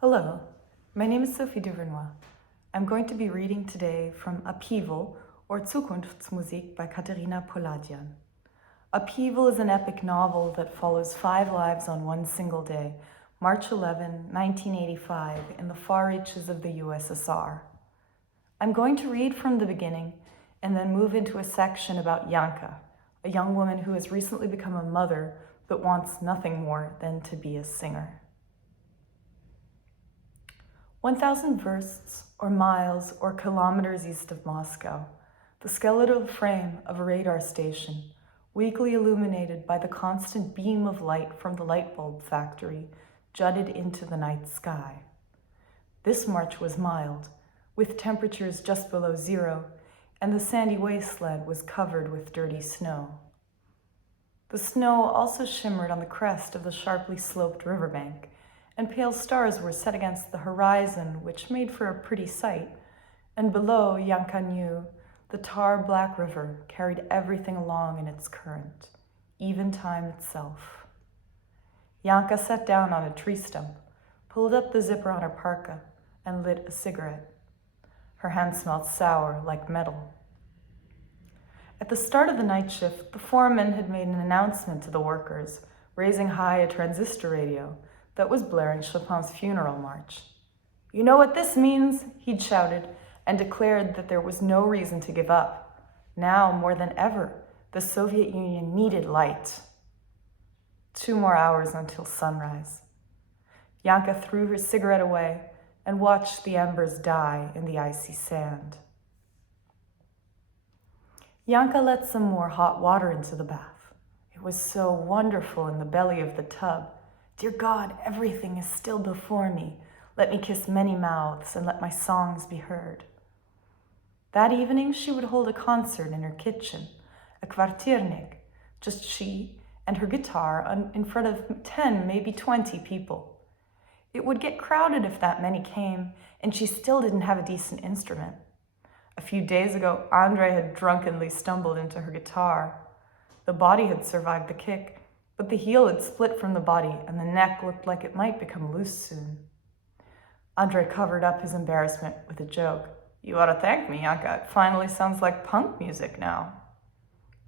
Hello, my name is Sophie Duvernoy. I'm going to be reading today from UPHEAVAL, or Zukunftsmusik by Katerina Poladjan. UPHEAVAL is an epic novel that follows 5 lives on one single day, March 11, 1985, in the far reaches of the USSR. I'm going to read from the beginning and then move into a section about Janka, a young woman who has recently become a mother but wants nothing more than to be a singer. 1,000 versts, or miles, or kilometers east of Moscow, the skeletal frame of a radar station, weakly illuminated by the constant beam of light from the light bulb factory, jutted into the night sky. This march was mild, with temperatures just below 0, and the sandy wasteland was covered with dirty snow. The snow also shimmered on the crest of the sharply sloped riverbank, and pale stars were set against the horizon, which made for a pretty sight, and below Janka knew the tar-black river carried everything along in its current, even time itself. Janka sat down on a tree stump, pulled up the zipper on her parka, and lit a cigarette. Her hand smelled sour, like metal. At the start of the night shift, the foreman had made an announcement to the workers, raising high a transistor radio that was blaring Chopin's funeral march. "You know what this means?" he'd shouted, and declared that there was no reason to give up. Now, more than ever, the Soviet Union needed light. 2 more hours until sunrise. Janka threw her cigarette away and watched the embers die in the icy sand. Janka let some more hot water into the bath. It was so wonderful in the belly of the tub. Dear God, everything is still before me. Let me kiss many mouths and let my songs be heard. That evening, she would hold a concert in her kitchen, a kvartirnik, just she and her guitar in front of 10, maybe 20 people. It would get crowded if that many came, and she still didn't have a decent instrument. A few days ago, Andrei had drunkenly stumbled into her guitar. The body had survived the kick, but the heel had split from the body, and the neck looked like it might become loose soon. Andrei covered up his embarrassment with a joke. "You ought to thank me, Janka. It finally sounds like punk music now."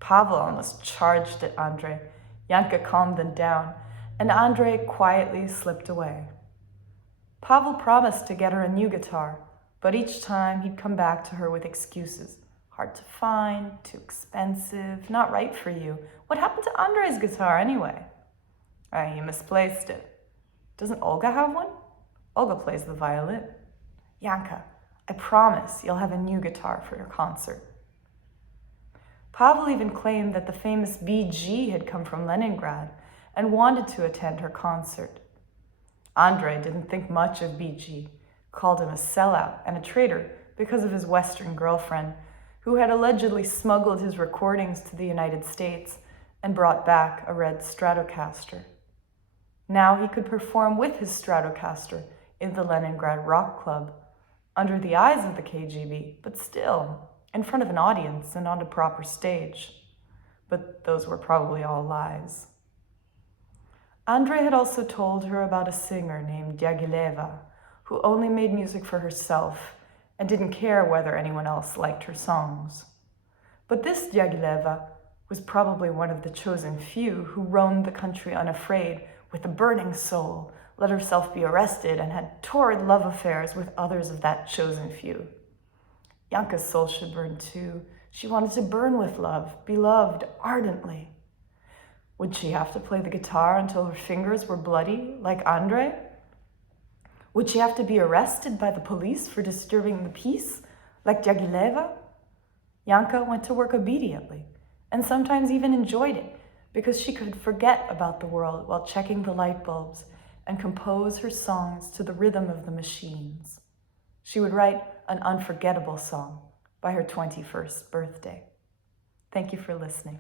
Pavel almost charged at Andrei. Janka calmed them down, and Andrei quietly slipped away. Pavel promised to get her a new guitar, but each time he'd come back to her with excuses. Hard to find, too expensive, not right for you. What happened to Andrei's guitar anyway? You misplaced it. Doesn't Olga have one? Olga plays the violin. Janka, I promise you'll have a new guitar for your concert. Pavel even claimed that the famous BG had come from Leningrad and wanted to attend her concert. Andrei didn't think much of BG, called him a sellout and a traitor because of his Western girlfriend, who had allegedly smuggled his recordings to the United States and brought back a red Stratocaster. Now he could perform with his Stratocaster in the Leningrad Rock Club, under the eyes of the KGB, but still, in front of an audience and on a proper stage. But those were probably all lies. Andrei had also told her about a singer named Diagileva, who only made music for herself and didn't care whether anyone else liked her songs. But this Diagileva was probably one of the chosen few who roamed the country unafraid, with a burning soul, let herself be arrested, and had torrid love affairs with others of that chosen few. Janka's soul should burn too. She wanted to burn with love, be loved ardently. Would she have to play the guitar until her fingers were bloody, like Andrei? Would she have to be arrested by the police for disturbing the peace, like Diagileva? Janka went to work obediently, and sometimes even enjoyed it, because she could forget about the world while checking the light bulbs and compose her songs to the rhythm of the machines. She would write an unforgettable song by her 21st birthday. Thank you for listening.